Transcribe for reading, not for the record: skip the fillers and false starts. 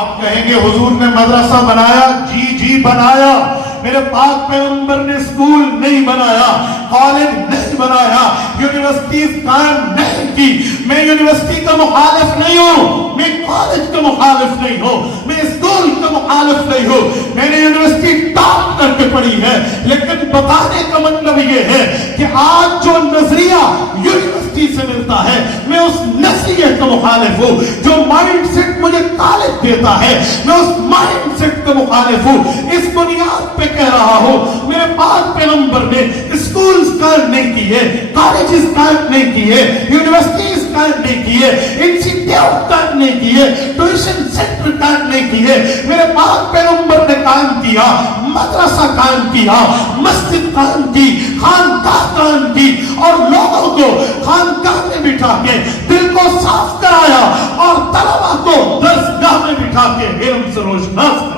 آپ کہیں گے حضور نے مدرسہ بنایا؟ جی جی بنایا. میرے پاک پیغمبر نے اسکول نہیں بنایا, کالج نہیں بنایا, یونیورسٹیز قائم نہیں کی. میں یونیورسٹی کا مخالف نہیں ہوں, میں کالج کا مخالف نہیں ہوں, میں اسکول کا مخالف نہیں ہوں. میں نے یونیورسٹی ٹاپ کر کے پڑھی ہے, لیکن بتانے کا مطلب یہ ہے کہ آج جو نظریہ یونیورسٹی سے ملتا ہے میں اس نظریے کا مخالف ہوں. جو مائنڈ سیٹ مجھے کالج دیتا ہے میں اس مائنڈ سیٹ کا مخالف ہوں. اس بنیاد پہ کہہ رہا ہوں میرے پاک پیغمبر نے اسکولز قائم نہیں کیے, کالجز قائم نہیں کیے, یونیورسٹیز قائم نہیں کیے, انسٹیٹیوٹ قائم نہیں کیے, ٹیوشن سینٹر قائم نہیں کیے. میرے پاک پیغمبر نے قائم کیا, مدرسہ قائم کیا, مسجد قائم کی, خانقاہ قائم کی, اور لوگوں کو خانقاہ میں بٹھا کے دل کو صاف کرایا اور طلبہ کو درسگاہ میں بٹھا کے علم سے روشناس